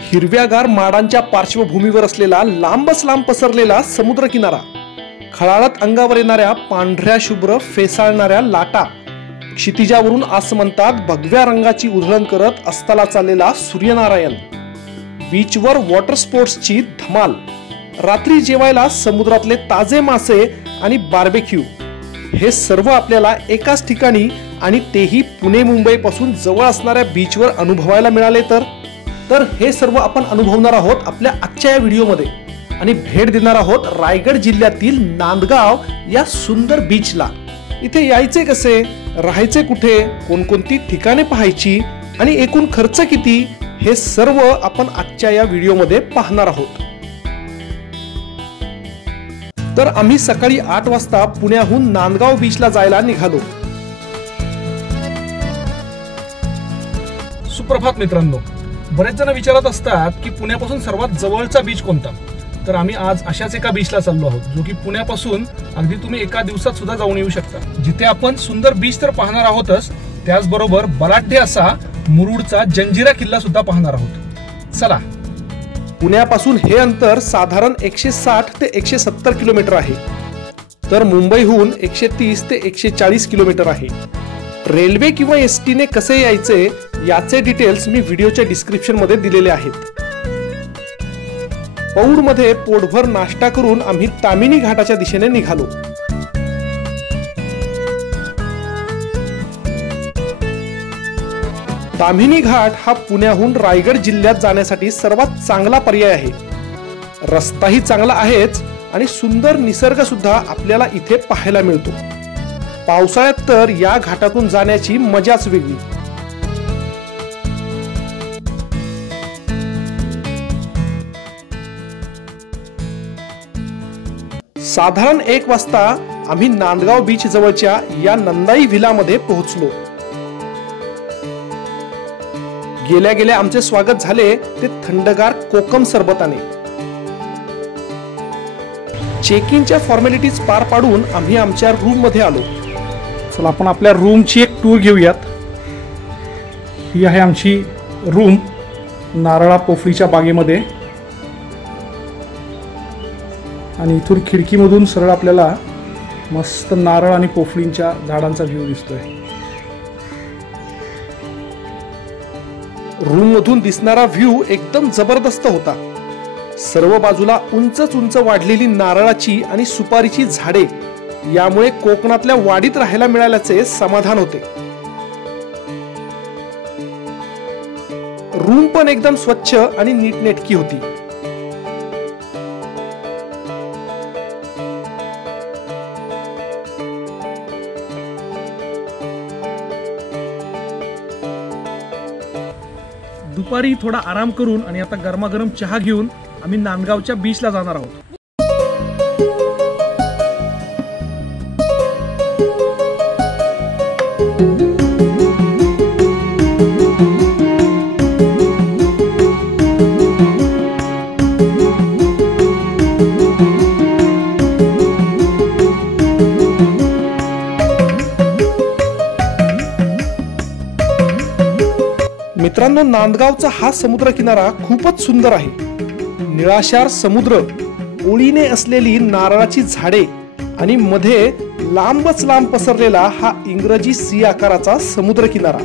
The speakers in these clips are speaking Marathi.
हिरव्यागार माडांच्या पार्श्वभूमीवर असलेला लांबच लांब पसरलेला समुद्र किनारा, खळाळत अंगावर येणाऱ्या पांढऱ्या शुभ्र फेसाळणाऱ्या लाटा, क्षितिजावरून आसमंतात भगव्या रंगाची उधळण करत अस्ताला चाललेला सूर्यनारायण, बीचवर वॉटर स्पोर्ट्सची धमाल, रात्री जेवायला समुद्रातले ताजे मासे आणि बार्बेक्यू, हे सर्व आपल्याला एकाच ठिकाणी आणि तेही पुणे मुंबई पासून जवळ असणाऱ्या बीचवर अनुभवायला मिळाले तर हे सर्व आपण अनुभवणार आहोत आपल्या आजच्या या व्हिडिओमध्ये आणि भेट देणार आहोत रायगड जिल्ह्यातील नांदगाव या सुंदर बीचला। इथे यायचे कसे, राहायचे कुठे, कोणकोणती ठिकाणे पाहायची आणि एकूण खर्च किती, हे सर्व आपण आजच्या या व्हिडिओमध्ये पाहणार आहोत। तर आम्ही सकाळी 8 वाजता पुण्याहून नांदगाव बीचला जायला निघालो। सुप्रभात मित्रांनो, बरेच जण विचारत असतात की पुण्यापासून सर्वात जवळचा बीच कोणता। तर आम्ही आज अशाच एका बीचला चाललो आहोत जो की पुण्यापासून अगदी तुम्ही एका दिवसात सुद्धा जाऊन येऊ शकता, जिथे आपण सुंदर बीच तर पाहणार आहोतच, त्याचबरोबर बलाढ्य असा मुरुडचा जंजिरा किल्ला सुद्धा पाहणार आहोत। चला। पुण्यापासून हे अंतर साधारण 160 ते 170 किलोमीटर आहे, तर मुंबईहून 130 ते 140 किलोमीटर आहे। रेल्वे किंवा एसटी ने कसे यायचे याचे डिटेल्स मी व्हिडिओच्या डिस्क्रिप्शन मध्ये दिलेले आहेत। पौड मध्ये पोटभर नाश्ता करून आम्ही तामिनी घाटाच्या दिशेने निघालो। तामिनी घाट हा पुण्याहून रायगड जिल्ह्यात जाण्यासाठी सर्वात चांगला पर्याय आहे। रस्ताही चांगला आहेच आणि सुंदर निसर्ग सुद्धा आपल्याला इथे पाहायला मिळतो। पावसाळ्यात तर या घाटातून जाण्याची मजाच वेगळी। साधारण 1 वाजता आम्ही नांदगाव बीच जवळच्या या नंदाई व्हिला मध्ये पोहोचलो। गेल्या गेल्या आमचे स्वागत झाले ते थंडगार कोकम सरबताने। चेक इनच्या फॉर्मॅलिटीज पार पाडून आम्ही आमच्या रूम मध्ये आलो। चला आपण आपल्या रूमची एक टूर घेऊयात। ही आहे आमची रूम नारळा पोफळीच्या बागेमध्ये आणि इथून खिडकीमधून सरळ आपल्याला मस्त नारळ आणि पोफळींच्या झाडांचा व्ह्यू दिसतोय। रूम मधून दिसणारा व्ह्यू एकदम जबरदस्त होता। सर्व बाजूला उंच उंच वाढलेली नारळाची आणि सुपारीची झाडे, यामुळे कोकणातल्या वाडीत राहायला मिळाल्याचे समाधान होते। रूम पण एकदम स्वच्छ आणि नीटनेटकी होती। दुपारी थोडा आराम करून आणि आता गरमागरम चहा घेऊन आम्ही नांदगावच्या बीचला जाणार आहोत। मित्रांनो, नांदगावचा हा समुद्र किनारा खूपच सुंदर आहे। निळाशार समुद्र, ओळीने असलेली नारळाची झाडे आणि मध्ये लांबच लांब पसरलेला हा इंग्रजी सी आकाराचा समुद्र किनारा।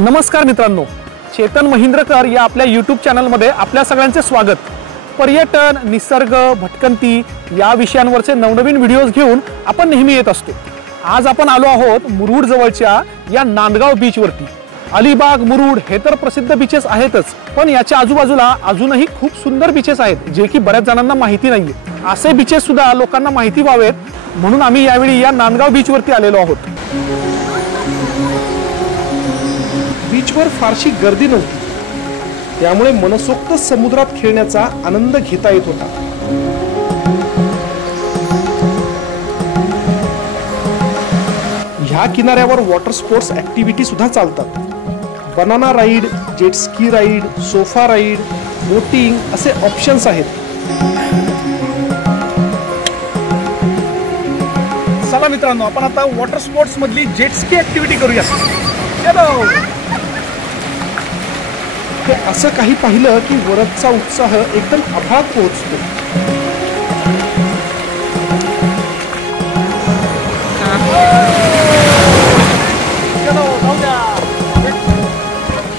नमस्कार मित्रांनो, चेतन महिंद्रकर या आपल्या YouTube चॅनल मध्ये आपल्या सगळ्यांचे स्वागत। पर्यटन, निसर्ग, भटकंती या विषयांवरचे नवनवीन व्हिडिओज घेऊन आपण नेहमी येत असतो। आज आपण आलो आहोत मुरुड जवळच्या या नांदगाव बीच वरती। अलिबाग, मुरुड हे तर प्रसिद्ध बीचेस आहेतच, पण याच्या आजूबाजूला अजूनही खूप सुंदर बीचेस आहेत जे की बऱ्याच जणांना माहिती नाहीये। असे बीचेस सुद्धा लोकांना माहिती व्हावेत म्हणून आम्ही यावेळी या नांदगाव बीच वरती आलेलो आहोत। बीचवर फारशी गर्दी नव्हती, त्यामुळे मनसोक्त समुद्रात खेळण्याचा आनंद घेता येत होता। ह्या किनाऱ्यावर वॉटर स्पोर्ट्स ऍक्टिव्हिटी सुद्धा चालतात। Banana ride, jet ski ride, sofa ride, boating असे ऑप्शन्स आहेत। चला मित्रांनो, आपण आता वॉटर स्पोर्ट्स मधली जेट स्की ऍक्टिव्हिटी करूया. चलो. असं काही पाहिलं की वरदचा उत्साह एकदम अभाग पोहोचतो.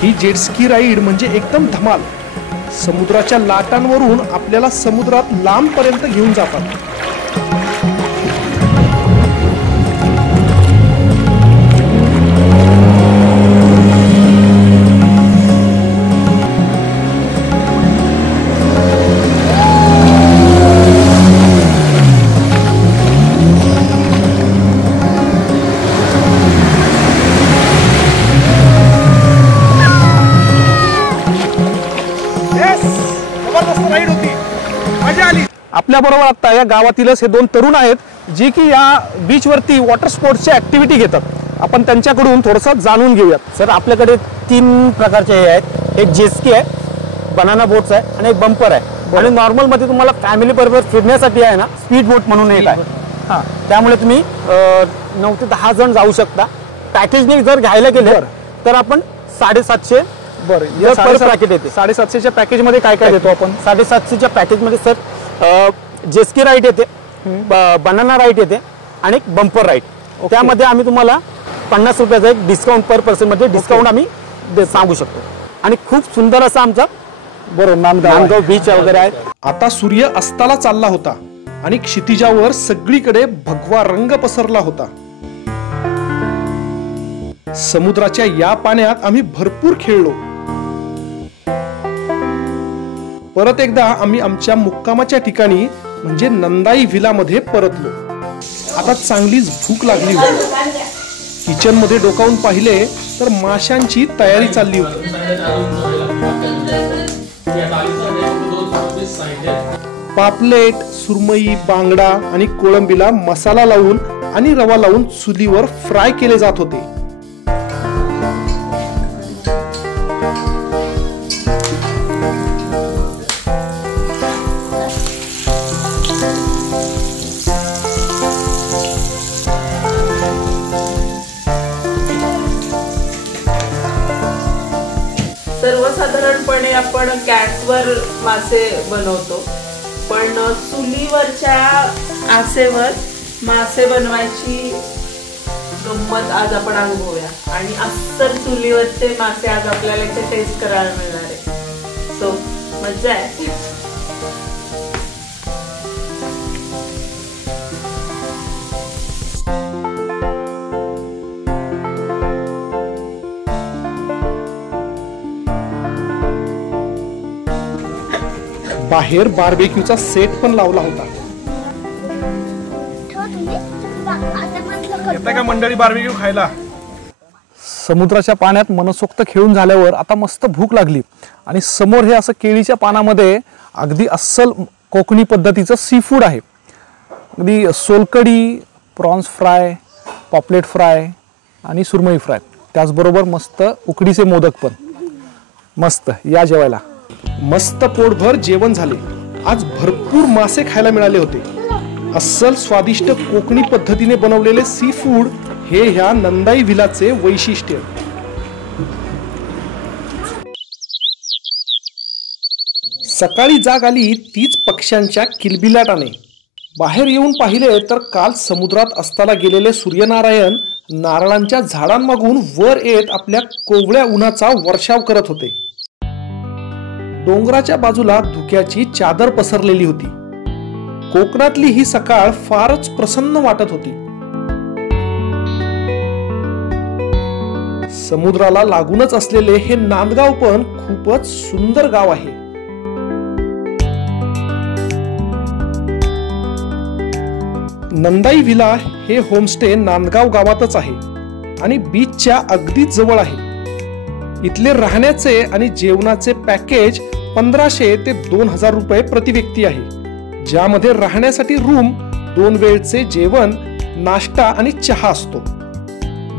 ही जेट स्की राईड म्हणजे एकदम धमाल. समुद्राच्या लाटांवरून आपल्याला समुद्रात लांब पर्यंत घेऊन जातात. आपल्या बरोबर आता या गावातीलच हे दोन तरुण आहेत जी की या बीच वरती वॉटर स्पोर्ट्सची ऍक्टिव्हिटी घेतात. आपण त्यांच्याकडून थोडंसं जाणून घेऊयात. सर, आपल्याकडे 3 प्रकारचे हे आहेत. एक जेस्की आहे, बनाना बोट्स आहे आणि एक बंपर आहे. आणि नॉर्मल मध्ये तुम्हाला फॅमिली बरोबर फिरण्यासाठी आहे ना, स्पीड बोट म्हणून एक आहे. हां, त्यामुळे तुम्ही 9 ते 10 जण जाऊ शकता. पॅकेजने जर घ्यायला गेले तर आपण 750. बरं, पर पॅकेज येते. 750च्या पॅकेज मध्ये काय काय देतो आपण? 750च्या पॅकेज मध्ये सर जेस्की राईड येते, बनाना राईड येते आणि बंपर राईड. त्यामध्ये आम्ही तुम्हाला 50 रुपयाचा एक डिस्काउंट पर पर्सन मध्ये डिस्काउंट आम्ही सांगू शकतो. आणि खूप सुंदर असा आमचा नांदगाव बीच वगैरे आहे. आता सूर्य अस्ताला चालला होता आणि क्षितिजावर सगळीकडे भगवा रंग पसरला होता. समुद्राच्या या पाण्यात आम्ही भरपूर खेळलो. परत एकदा आम्ही आमच्या मुक्कामाच्या ठिकाणी म्हणजे नंदाई व्हिला मध्ये परतलो. आता चांगलीच भूक लागली होती. किचन मध्ये डोकावून पाहिले तर माशांची तयारी चालली होती. पापलेट, सुरमई, बांगडा आणि कोळंबीला मसाला लावून आणि रवा लावून चुलीवर फ्राय केले जात होते. सर्वसाधारणपणे आपण गॅसवर मासे बनवतो, पण चुलीवरच्या आसेवर मासे बनवायची गंमत आज आपण अनुभवूया. आणि अस्सल चुलीवरचे मासे आज आपल्याला इथे टेस्ट करायला मिळणार आहे. सो मजा आहे. बाहेर बार्बेक्यूचा सेट पण लावला होता. येता का मंडळी बार्बेक्यू खायला? समुद्राच्या पाण्यात मनसोक्त खेळून झाल्यावर आता मस्त भूक लागली आणि समोर हे असं केळीच्या पानामध्ये अगदी अस्सल कोकणी पद्धतीचं सी फूड आहे. अगदी solkadhi, prawns fry, paplet fry आणि सुरमई फ्राय. त्याचबरोबर मस्त उकडीचे मोदक पण. मस्त, या जेवायला. मस्त पोटभर जेवण झाले. आज भरपूर मासे खायला मिळाले होते. अस्सल स्वादिष्ट कोकणी पद्धतीने बनवलेले सी फूड हे ह्या नंदाई व्हिलाचे वैशिष्ट्य. सकाळी जाग आली तीच पक्ष्यांच्या किलबिलाटाने. बाहेर येऊन पाहिले तर काल समुद्रात अस्ताला गेलेले सूर्यनारायण नारळांच्या झाडांमागून वर येत आपल्या कोवळ्या उन्हाचा वर्षाव करत होते. डोंगराच्या बाजूला धुक्याची चादर पसरलेली होती. कोकणातली ही सकाळ फारच प्रसन्न वाटत होती. समुद्राला लागूनच असलेले हे नांदगाव पण खूपच सुंदर गाव आहे. नंदाई व्हिला हे होमस्टे नांदगाव गावातच आहे आणि बीचच्या अगदी जवळ आहे. इथले राहण्याचे आणि जेवणाचे पॅकेज 1500 ते 2000 रुपये प्रति व्यक्ती आहे, ज्यामध्ये राहण्यासाठी रूम, 2 वेळचे जेवण, नाश्ता आणि चहा असतो.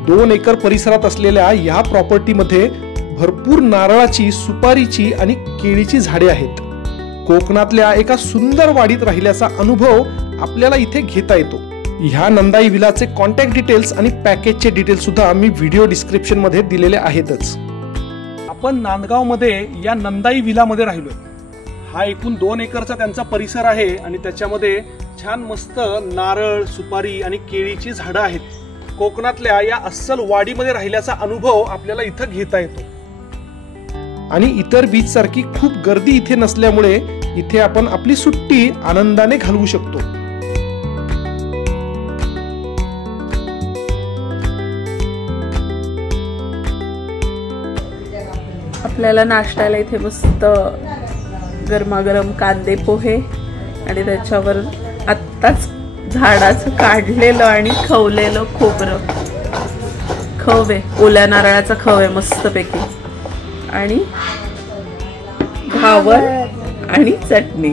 2 एकर परिसरात असलेल्या या प्रॉपर्टीमध्ये भरपूर नारळाची, सुपारीची आणि केळीची झाडे आहेत. कोकणातल्या एका सुंदर वाडीत राहिल्याचा अनुभव आपल्याला इथे घेता येतो. ह्या नंदाई विलाचे कॉन्टॅक्ट डिटेल्स आणि पॅकेजचे डिटेल्स सुद्धा मी व्हिडिओ डिस्क्रिप्शन मध्ये दिलेले आहेतच। आपण नांदगाव मध्ये या नंदाई विलामध्ये राहिलोय। हा एकूण 2 एकरचा त्यांचा परिसर आहे आणि त्याच्यामध्ये छान मस्त नारळ, सुपारी आणि केळीची झाडं आहेत। कोकणातल्या या अस्सल वाडीमध्ये राहिल्याचा अनुभव आपल्याला इथं घेता येतो आणि इतर बीच सारखी खूप गर्दी इथे नसल्यामुळे इथे आपण आपली सुट्टी आनंदाने घालवू शकतो। आपल्याला नाश्त्याला इथे मस्त गरमागरम कांदे पोहे आणि त्याच्यावर आत्ताच झाडाचं काढलेलं आणि खवलेलं खोबरं, खवे, ओल्या नारळाचा खव आहे मस्तपैकी, आणि घावर आणि चटणी।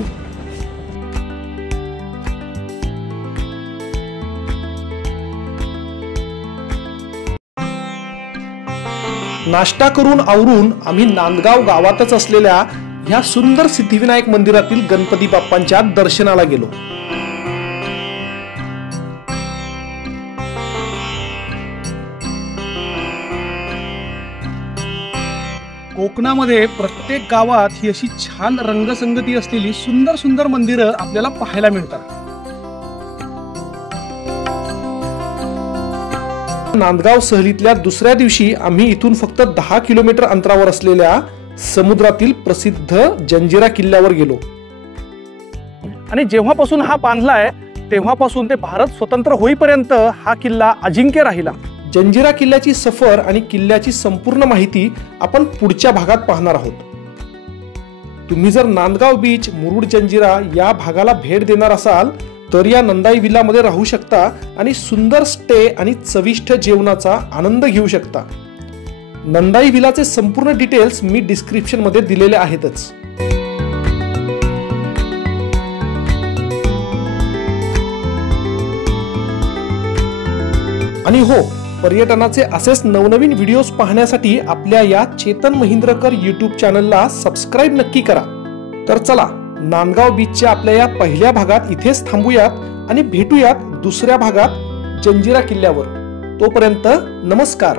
नाश्ता करून आवरून आम्ही नांदगाव गावातच असलेल्या ह्या सुंदर सिद्धिविनायक मंदिरातील गणपती बाप्पांच्या दर्शनाला गेलो। कोकणामध्ये प्रत्येक गावात ही अशी छान रंगसंगती असलेली सुंदर सुंदर मंदिरं आपल्याला पाहायला मिळतात। नांदगाव सहलीतल्या दुसऱ्या दिवशी आम्ही इथून फक्त 10 किलोमीटर अंतरावर असलेल्या समुद्रातील प्रसिद्ध जंजिरा किल्ल्यावर गेलो आणि जेव्हापासून हा बांधलाय तेव्हापासून ते भारत स्वतंत्र होईपर्यंत हा किल्ला अजिंक्य राहिला। जंजिरा किल्ल्याची सफर आणि किल्ल्याची संपूर्ण माहिती आपण पुढच्या भागात पाहणार आहोत। तुम्ही जर नांदगाव बीच, मुरुड, जंजिरा या भागाला भेट देणार असाल तर या नंदाई विलामध्ये राहू शकता आणि सुंदर स्टे आणि चविष्ट जेवणाचा आनंद घेऊ शकता। नंदाई विलाचे संपूर्ण डिटेल्स मी डिस्क्रिप्शन मध्ये दिलेले आहेतच। आणि हो, पर्यटनाचे असेच नवनवीन व्हिडिओज पाहण्यासाठी आपल्या या चेतन महिंद्रकर YouTube चॅनलला सबस्क्राइब नक्की करा। तर चला, नांदगाव बीचच्या आपल्या या पहिल्या भागात इथेच थांबूयात आणि भेटूयात दुसऱ्या भागात जंजिरा किल्ल्यावर। तोपर्यंत नमस्कार।